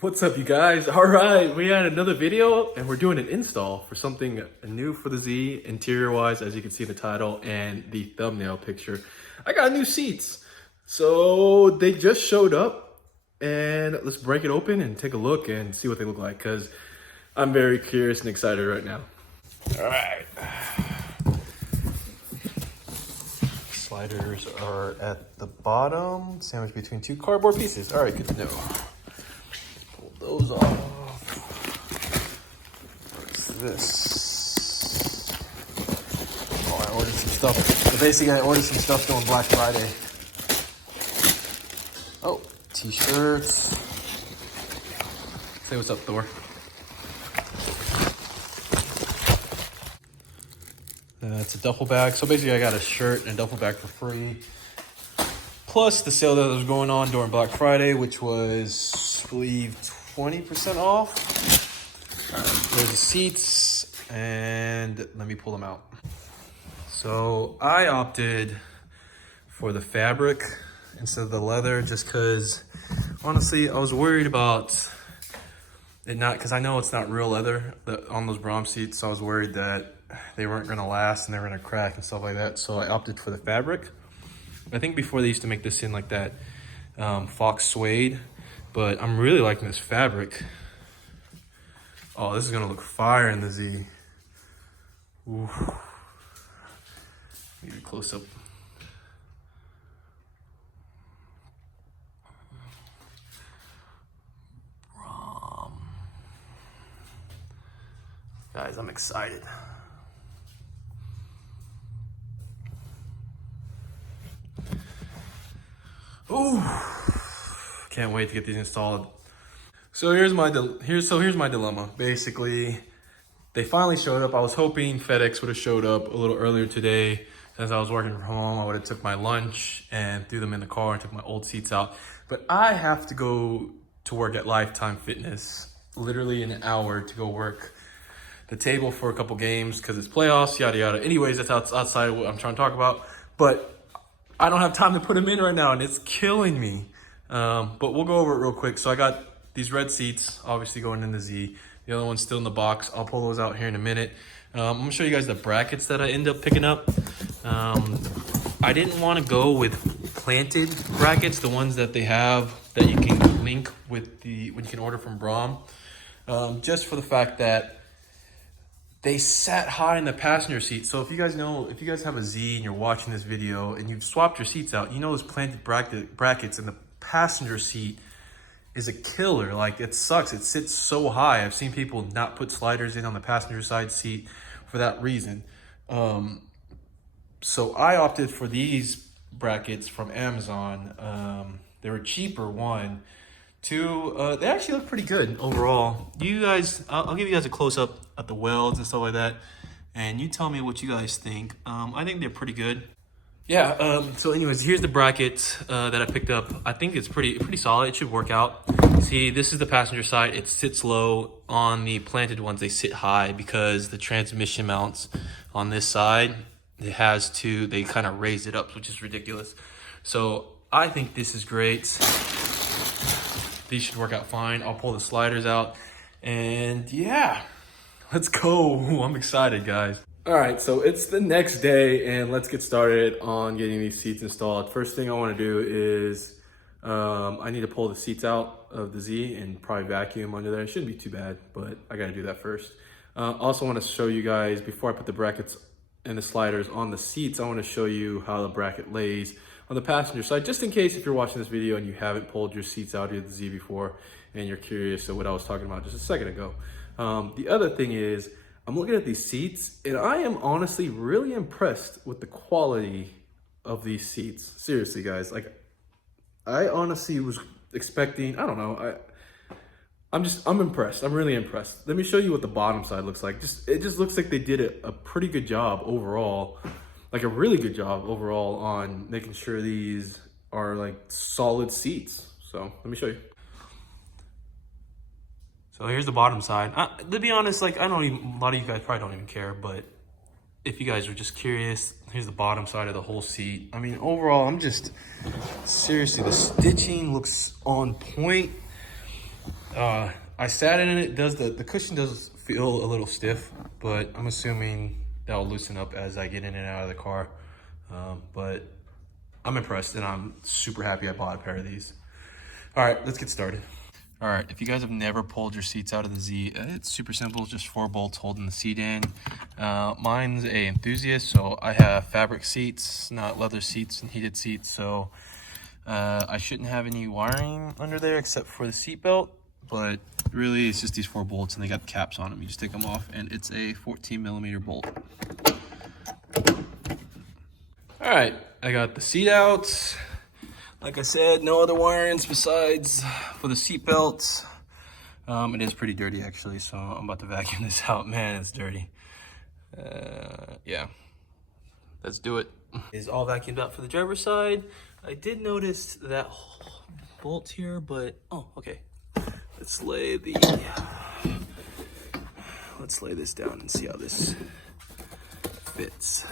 What's up, you guys? All right, we had another video and we're doing an install for something new for the Z, interior wise, as you can see in the title and the thumbnail picture. I got new seats. So they just showed up and let's break it open and take a look and see what they look like because I'm very curious and excited right now. All right. Sliders are at the bottom, sandwiched between two cardboard pieces. All right, good to know. Those off. What's this? Oh, I ordered some stuff. So basically, I ordered some stuff during Black Friday. Oh, t-shirts. Say what's up, Thor. It's a duffel bag. So basically, I got a shirt and a duffel bag for free. Plus the sale that was going on during Black Friday, which was, I believe, 20% off. There's the seats, and let me pull them out. So I opted for the fabric instead of the leather, just because honestly I was worried about it not, because I know it's not real leather on those Braum seats, so I was worried that they weren't going to last and they were going to crack and stuff like that. So I opted for the fabric. I think before they used to make this in like that fox suede, but I'm really liking this fabric. Oh, this is gonna look fire in the Z. Ooh. Maybe close up. Braum. Guys, I'm excited. Ooh. Can't wait to get these installed. So here's my dilemma. Basically, they finally showed up. I was hoping FedEx would have showed up a little earlier today. Since I was working from home, I would have took my lunch and threw them in the car and took my old seats out. But I have to go to work at Lifetime Fitness, literally in an hour, to go work the table for a couple games because it's playoffs, yada yada. Anyways, that's outside of what I'm trying to talk about. But I don't have time to put them in right now and it's killing me. But we'll go over it real quick. So I got these red seats, obviously going in the Z. The other one's still in the box. I'll pull those out here in a minute. I'm gonna show you guys the brackets that I end up picking up. I didn't want to go with planted brackets, the ones that they have that you can link with when you can order from Braum. Just for the fact that they sat high in the passenger seat. So if you guys have a Z and you're watching this video and you've swapped your seats out, you know those planted brackets in the passenger seat is a killer. Like, it sucks. It sits so high. I've seen people not put sliders in on the passenger side seat for that reason. So I opted for these brackets from Amazon. They were cheaper, one. Two, they actually look pretty good overall. You guys, I'll give you guys a close-up at the welds and stuff like that, and you tell me what you guys think. I think they're pretty good. Yeah, so anyways, here's the bracket that I picked up. I think it's pretty solid. It should work out. See, this is the passenger side. It sits low. On the planted ones, they sit high because the transmission mounts on this side, they kind of raise it up, which is ridiculous. So I think this is great. These should work out fine. I'll pull the sliders out and yeah, let's go. I'm excited, guys. All right, so it's the next day and let's get started on getting these seats installed. First thing I want to do is I need to pull the seats out of the Z and probably vacuum under there. It shouldn't be too bad, but I got to do that first. Also want to show you guys, before I put the brackets and the sliders on the seats, I want to show you how the bracket lays on the passenger side, just in case if you're watching this video and you haven't pulled your seats out of the Z before and you're curious of what I was talking about just a second ago. The other thing is, I'm looking at these seats and I am honestly really impressed with the quality of these seats. Seriously, guys, like, I honestly was expecting, I don't know, I'm impressed. I'm really impressed. Let me show you what the bottom side looks like. It just looks like they did a pretty good job overall, like a really good job overall on making sure these are like solid seats. So let me show you. So here's the bottom side. To be honest, like, a lot of you guys probably don't even care, but if you guys are just curious, here's the bottom side of the whole seat. I mean, overall, seriously, the stitching looks on point. I sat in it. The cushion does feel a little stiff, but I'm assuming that'll loosen up as I get in and out of the car. But I'm impressed and I'm super happy I bought a pair of these. All right, let's get started. All right, if you guys have never pulled your seats out of the Z, it's super simple, just 4 bolts holding the seat in. Mine's a enthusiast, so I have fabric seats, not leather seats and heated seats, so I shouldn't have any wiring under there except for the seat belt, but really it's just these 4 bolts and they got caps on them. You just take them off and it's a 14mm bolt. All right, I got the seat out. Like I said, no other wirings besides for the seat belts. It is pretty dirty actually, so I'm about to vacuum this out. Man, it's dirty. Yeah, let's do it. It's all vacuumed out for the driver's side. I did notice that bolt here, but oh, okay. Let's lay this down and see how this fits.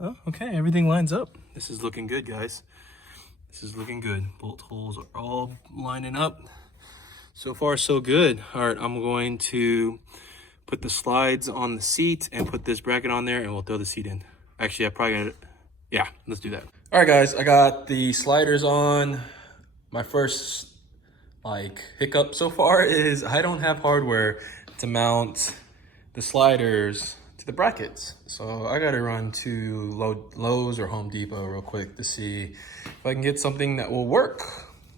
Oh, okay, everything lines up. This is looking good, guys. This is looking good. Bolt holes are all lining up. So far, so good. All right, I'm going to put the slides on the seat and put this bracket on there and we'll throw the seat in. Actually, I probably got it. Yeah, let's do that. All right, guys, I got the sliders on. My first hiccup so far is I don't have hardware to mount the sliders to the brackets. So I gotta run to Lowe's or Home Depot real quick to see if I can get something that will work,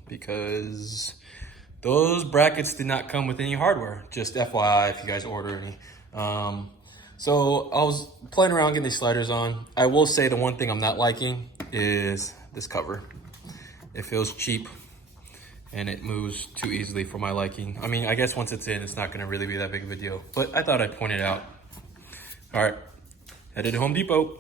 because those brackets did not come with any hardware. Just FYI if you guys order any. So I was playing around getting these sliders on. I will say the one thing I'm not liking is this cover. It feels cheap and it moves too easily for my liking. I mean, I guess once it's in, it's not gonna really be that big of a deal, but I thought I'd point it out. All right, headed to Home Depot.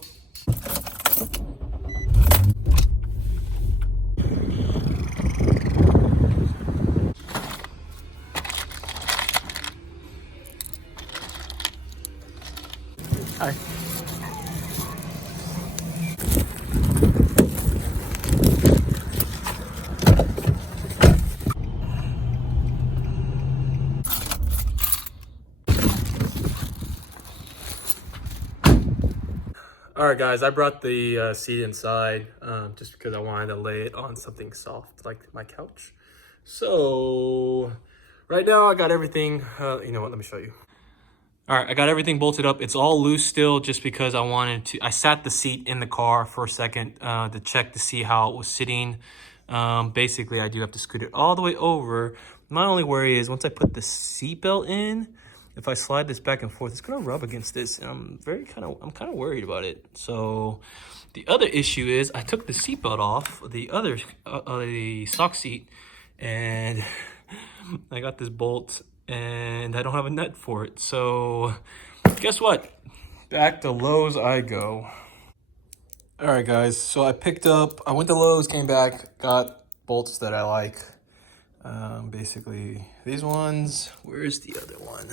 Hi. All right, guys, I brought the seat inside just because I wanted to lay it on something soft like my couch. So right now I got everything, you know what, let me show you. All right, I got everything bolted up. It's all loose still just because I sat the seat in the car for a second to check to see how it was sitting. Basically, I do have to scoot it all the way over. My only worry is once I put the seat belt in, if I slide this back and forth, it's gonna rub against this, and I'm kind of worried about it. So the other issue is I took the seatbelt off the stock seat, and I got this bolt, and I don't have a nut for it. So guess what? Back to Lowe's I go. All right, guys. So I went to Lowe's, came back, got bolts that I like. Basically these ones. Where's the other one?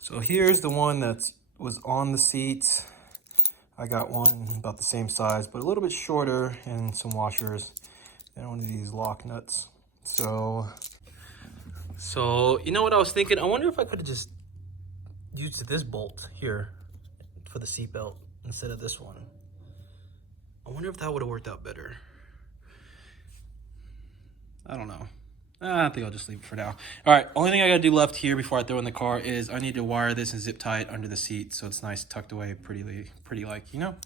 So here's the one that was on the seat. I got one about the same size, but a little bit shorter, and some washers, and one of these lock nuts. So you know what I was thinking? I wonder if I could have just used this bolt here for the seat belt instead of this one. I wonder if that would have worked out better. I don't know. I think I'll just leave it for now. All right, only thing I gotta do left here before I throw in the car is I need to wire this and zip tie it under the seat so it's nice tucked away pretty like, you know?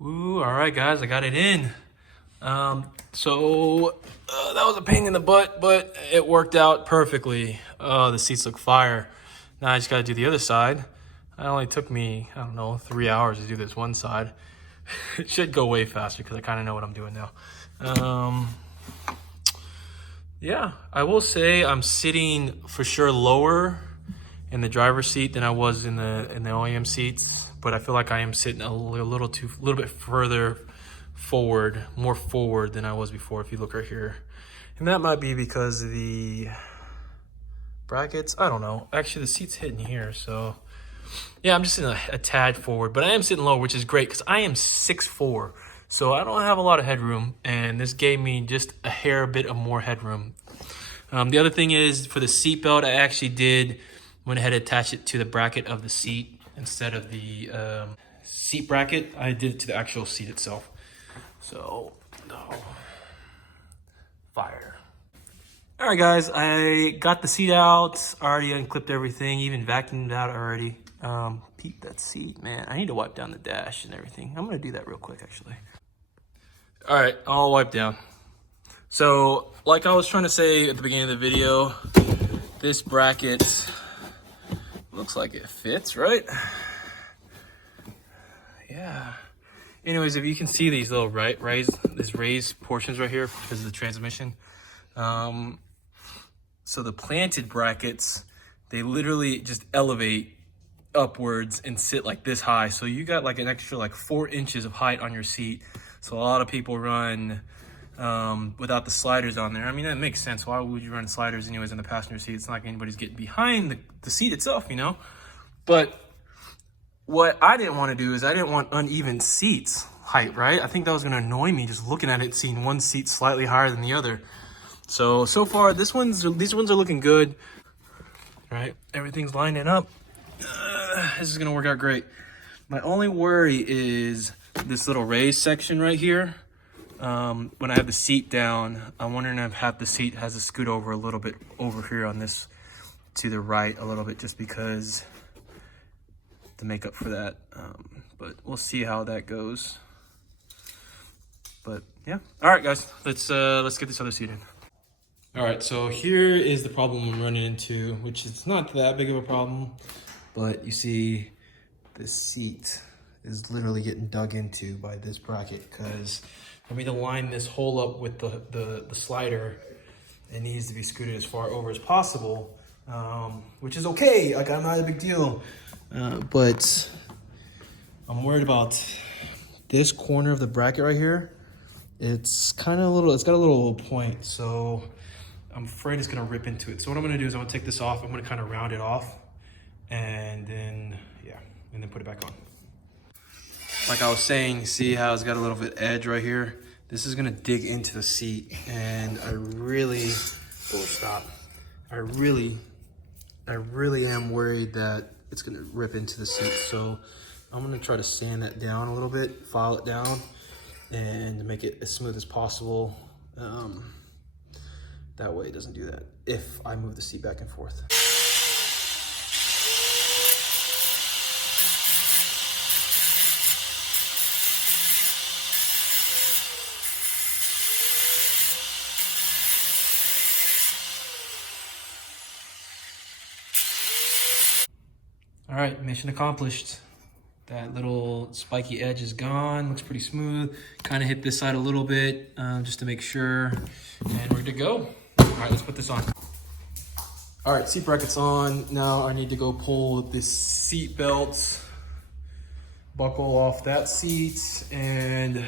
Ooh, all right, guys, I got it in. So that was a pain in the butt, but it worked out perfectly. Oh, the seats look fire. Now I just gotta do the other side. It only took me, I don't know, 3 hours to do this one side. It should go way faster because I kind of know what I'm doing now. Yeah, I will say I'm sitting for sure lower in the driver's seat than I was in the OEM seats, but I feel like I am sitting a little bit further forward, more forward than I was before. If you look right here And that might be because of the brackets. I don't know. Actually, the seat's hitting here, so yeah, I'm just sitting a tad forward, but I am sitting low, which is great because I am 6'4", so I don't have a lot of headroom, and this gave me just a hair bit of more headroom. The other thing is for the seat belt, I actually went ahead and attached it to the bracket of the seat instead of the seat bracket. I did it to the actual seat itself. So, no. Fire. All right, guys, I got the seat out, already unclipped everything, even vacuumed out already. Peep that seat, man. I need to wipe down the dash and everything. I'm gonna do that real quick, actually. All right, I'll wipe down. So, like I was trying to say at the beginning of the video, this bracket looks like it fits, right? Yeah. Anyways, if you can see these little raised portions right here because of the transmission. So the planted brackets, they literally just elevate upwards and sit like this high. So you got like an extra like 4 inches of height on your seat. So a lot of people run without the sliders on there. I mean, that makes sense. Why would you run sliders anyways in the passenger seat? It's not like anybody's getting behind the seat itself, you know? But what I didn't want to do is I didn't want uneven seats height, right? I think that was going to annoy me just looking at it, seeing one seat slightly higher than the other. So far, these ones are looking good, right? Everything's lining up. This is going to work out great. My only worry is this little raised section right here. When I have the seat down, I'm wondering if half the seat has to scoot over a little bit over here on this to the right a little bit, just because to make up for that. But we'll see how that goes. But yeah. All right, guys, let's get this other seat in. All right, so here is the problem I'm running into, which is not that big of a problem, but you see this seat is literally getting dug into by this bracket, because for me to line this hole up with the slider, it needs to be scooted as far over as possible, which is okay. Like, I'm not a big deal, but I'm worried about this corner of the bracket right here. It's kind of it's got a little point, so I'm afraid it's gonna rip into it. So what I'm gonna do is I'm gonna take this off. I'm gonna kind of round it off, and then, yeah, and then put it back on. Like I was saying, see how it's got a little bit edge right here? This is gonna dig into the seat, and I really am worried that it's gonna rip into the seat. So I'm gonna try to sand that down a little bit, file it down, and make it as smooth as possible. That way it doesn't do that if I move the seat back and forth. All right, mission accomplished. That little spiky edge is gone, looks pretty smooth. Kind of hit this side a little bit just to make sure, and we're good to go. All right, let's put this on. All right, seat bracket's on. Now I need to go pull this seat belt, buckle off that seat, and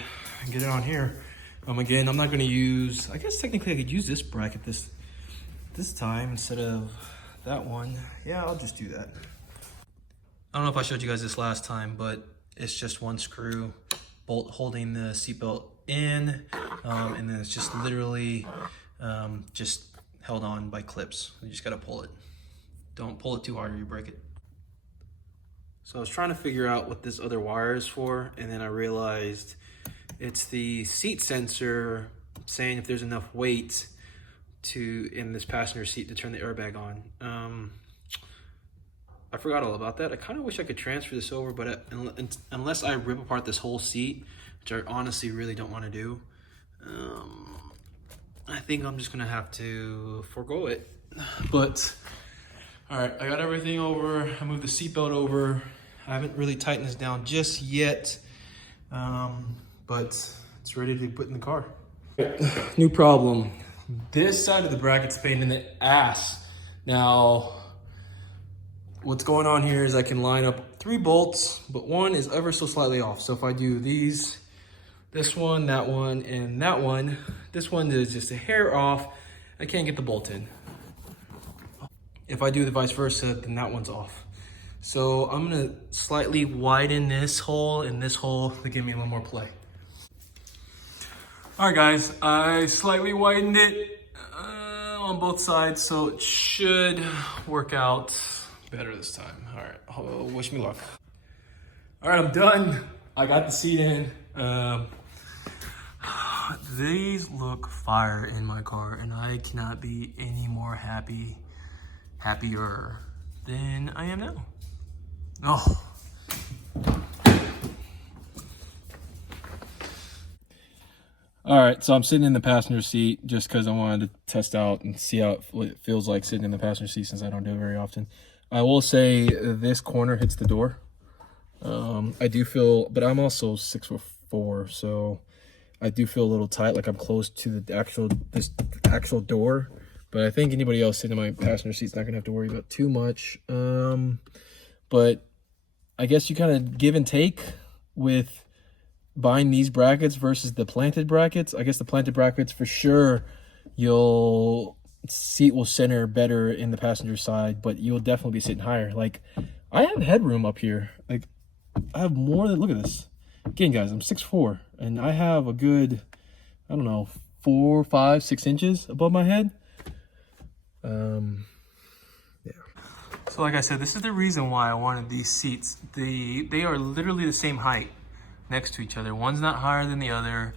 get it on here. Again, I'm not gonna use, I guess technically I could use this bracket this time instead of that one. Yeah, I'll just do that. I don't know if I showed you guys this last time, but it's just one screw bolt holding the seatbelt in, and then it's just literally just held on by clips. You just gotta pull it. Don't pull it too hard or you break it. So I was trying to figure out what this other wire is for, and then I realized it's the seat sensor saying if there's enough weight in this passenger seat to turn the airbag on. I forgot all about that. I kind of wish I could transfer this over, but unless I rip apart this whole seat, which I honestly really don't want to do, I think I'm just gonna have to forego it. But all right, I got everything over. I moved the seatbelt over. I haven't really tightened this down just yet, but it's ready to be put in the car. New problem. This side of the bracket's pain in the ass. Now, what's going on here is I can line up 3 bolts, but one is ever so slightly off. So if I do these, this one, that one, and that one, this one is just a hair off. I can't get the bolt in. If I do the vice versa, then that one's off. So I'm gonna slightly widen this hole and this hole to give me a little more play. All right, guys, I slightly widened it on both sides, so it should work out better this time. All right, wish me luck. All right, I'm done. I got the seat in. These look fire in my car, and I cannot be any more happier than I am now. Oh. All right, so I'm sitting in the passenger seat just because I wanted to test out and see how it feels like sitting in the passenger seat since I don't do it very often. I will say this corner hits the door. I do feel, but I'm also 6'4", so I do feel a little tight, like I'm close to this actual door. But I think anybody else sitting in my passenger seat is not gonna have to worry about too much. But I guess you kind of give and take with buying these brackets versus the planted brackets. I guess the planted brackets, for sure, seat will center better in the passenger side, but you'll definitely be sitting higher. Like, I have headroom up here. Like, I have more than, look at this. Again, guys, I'm 6'4", and I have a good, I don't know, 4, 5, 6 inches above my head. Yeah. So like I said, this is the reason why I wanted these seats. They are literally the same height next to each other. One's not higher than the other.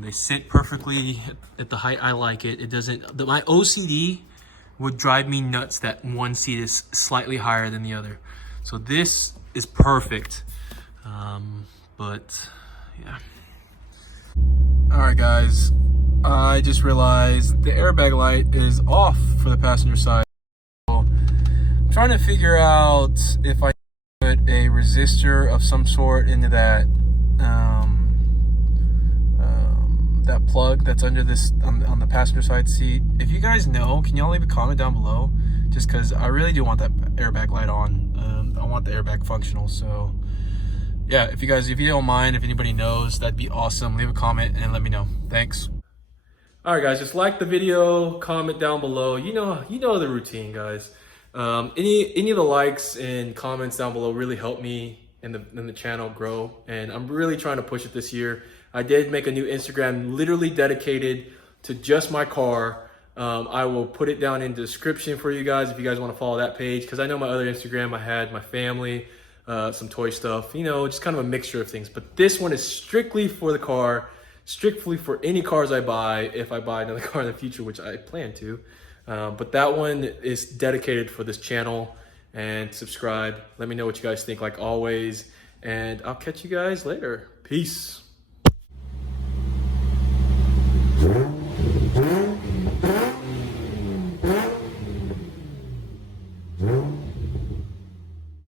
They sit perfectly at the height I like it. It doesn't, my OCD would drive me nuts that one seat is slightly higher than the other. So this is perfect. But yeah. All right, guys. I just realized the airbag light is off for the passenger side. So I'm trying to figure out if I put a resistor of some sort into that that plug that's under this on the passenger side seat. If you guys know, can y'all leave a comment down below? Just because I really do want that airbag light on. I want the airbag functional. So yeah, if you don't mind, if anybody knows, that'd be awesome. Leave a comment and let me know. Thanks. All right, guys, just like the video, comment down below. You know the routine, guys. Any of the likes and comments down below really help me and the channel grow, and I'm really trying to push it this year. I did make a new Instagram literally dedicated to just my car. I will put it down in the description for you guys if you guys want to follow that page, because I know my other Instagram, I had my family, some toy stuff, just kind of a mixture of things. But this one is strictly for the car, strictly for any cars I buy, if I buy another car in the future, which I plan to. But that one is dedicated for this channel. And subscribe. Let me know what you guys think, like always. And I'll catch you guys later. Peace.